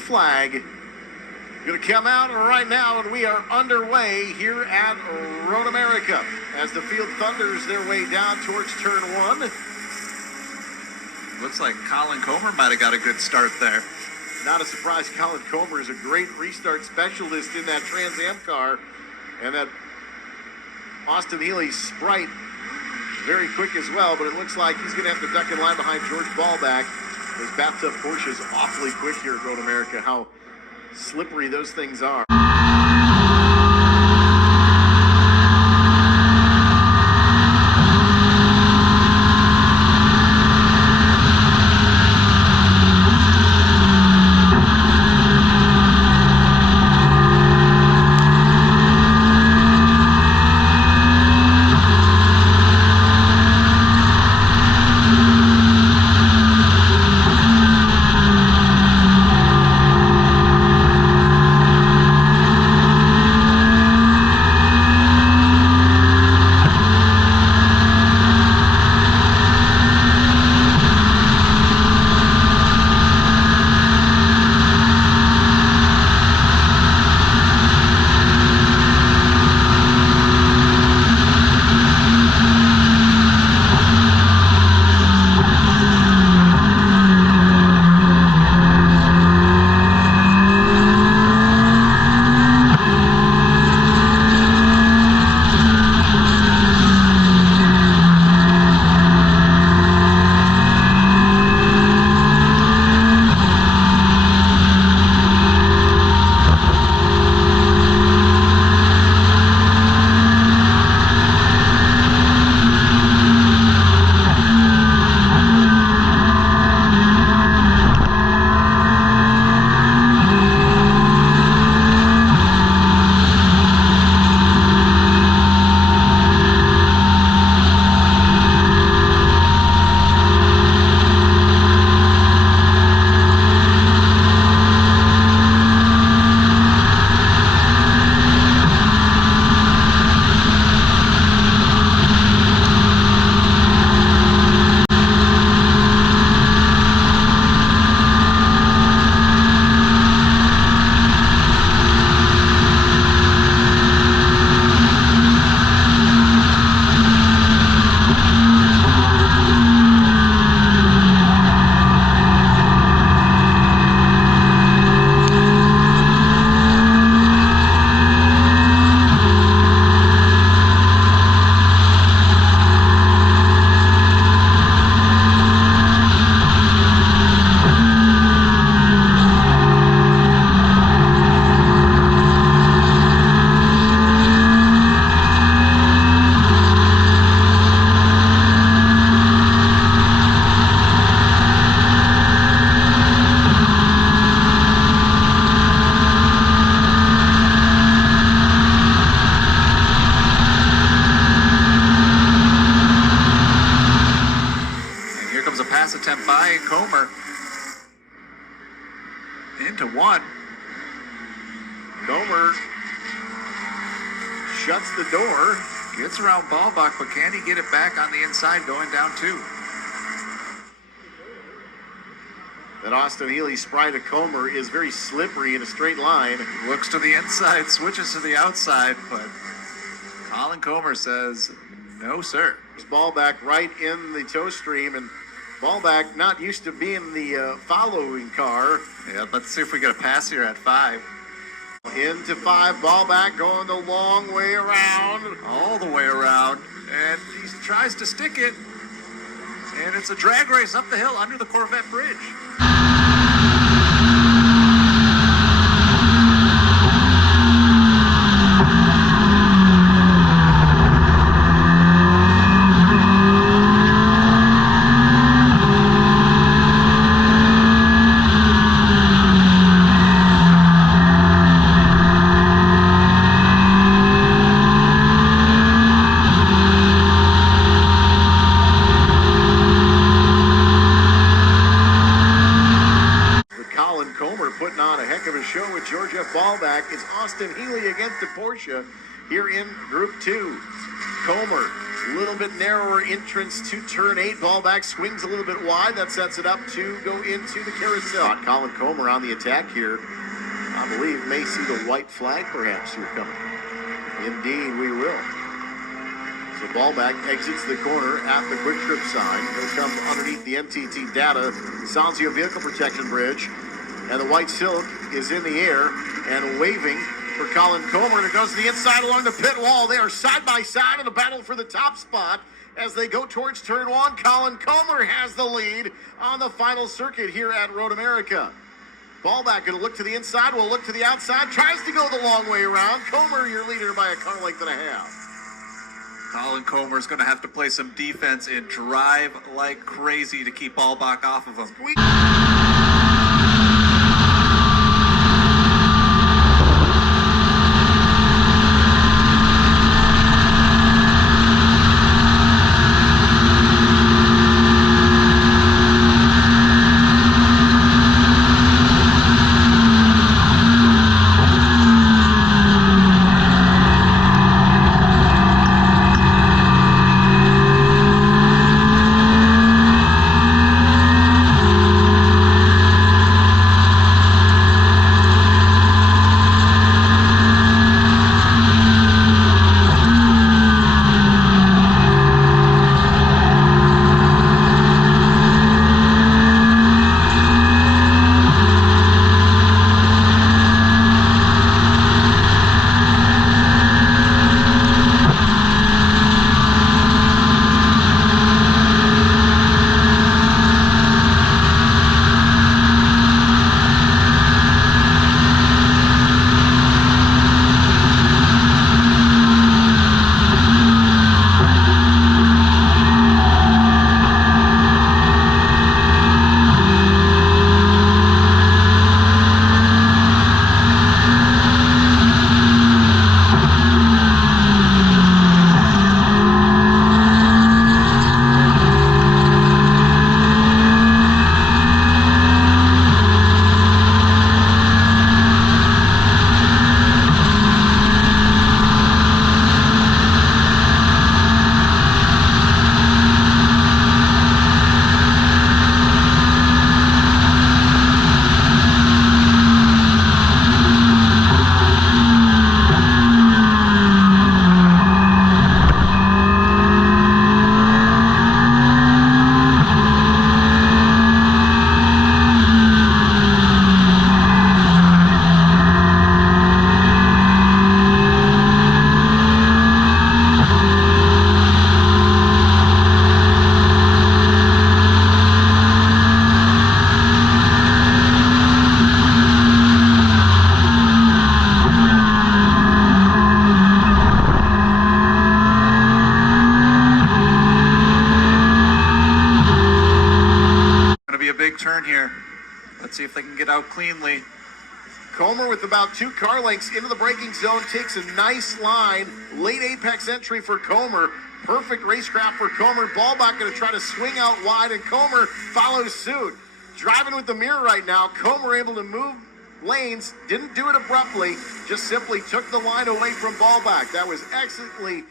flag going to come out right now, and we are underway here at Road America as the field thunders their way down towards turn one. Looks like Colin Comer might have got a good start there. Not a surprise. Colin Comer is a great restart specialist in that Trans Am car, and that Austin Healey Sprite very quick as well, but it looks like he's going to have to duck in line behind George Ballback. His bathtub Porsche is awfully quick here at Road America. How slippery those things are. Attempt by Comer into one. Comer shuts the door, gets around Ballbach, but can he get it back on the inside going down two? That Austin Healey Sprite of Comer is very slippery in a straight line. Looks to the inside, switches to the outside, but Colin Comer says, no, sir. There's Ballback right in the tow stream, and Ballback not used to being the following car. Yeah, let's see if we get a pass here at 5. Into 5, Ballback going the long way around. All the way around, and he tries to stick it, and it's a drag race up the hill under the Corvette bridge. Putting on a heck of a show with Georgia. Ballback is Austin Healey against the Porsche. here in Group 2. Comer, a little bit narrower entrance to turn 8. Ball back, swings a little bit wide. That sets it up to go into the carousel. Colin Comer on the attack here. I believe may see the white flag perhaps here coming. Indeed, we will. So ball back exits the corner at the quick trip sign. He'll come underneath the MTT data Sanzio vehicle protection bridge. And the white silk is in the air and waving for Colin Comer. And it goes to the inside along the pit wall. They are side by side in a battle for the top spot as they go towards turn 1. Colin Comer has the lead on the final circuit here at Road America. Ball back going to look to the inside, will look to the outside, tries to go the long way around. Comer, your leader by a car length and a half. Colin Comer is going to have to play some defense and drive like crazy to keep Ballbach off of him. Turn here. Let's see if they can get out cleanly. Comer with about 2 car lengths into the braking zone takes a nice line. Late apex entry for Comer. Perfect racecraft for Comer. Ballbach going to try to swing out wide, and Comer follows suit. Driving with the mirror right now. Comer able to move lanes. Didn't do it abruptly. Just simply took the line away from Ballbach. That was excellently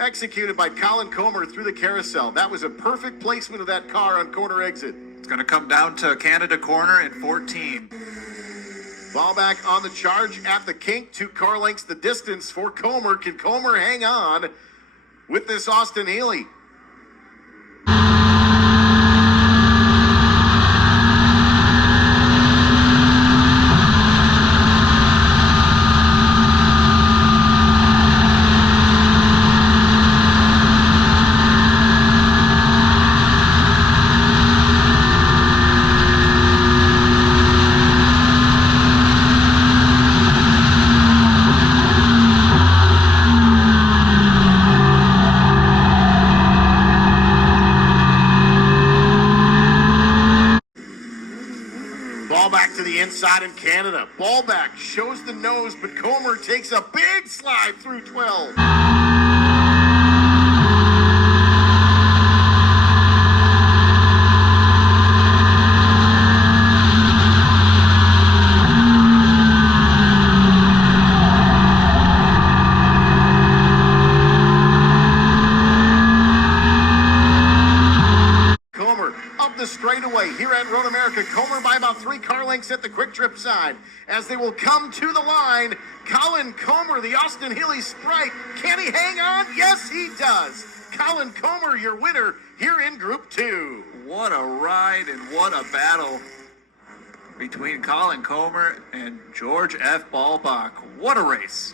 executed by Colin Comer through the carousel. That was a perfect placement of that car on corner exit. It's going to come down to Canada corner in 14. Ballbach on the charge at the kink. 2 car lengths the distance for Comer. Can Comer hang on with this Austin Healey? Back to the inside in Canada. Ballback shows the nose, but Comer takes a big slide through 12. America. Comer by about 3 car lengths at the quick trip side. As they will come to the line, Colin Comer, the Austin Healey Sprite. Can he hang on? Yes, he does. Colin Comer, your winner here in Group 2. What a ride and what a battle between Colin Comer and George F. Ballbach. What a race.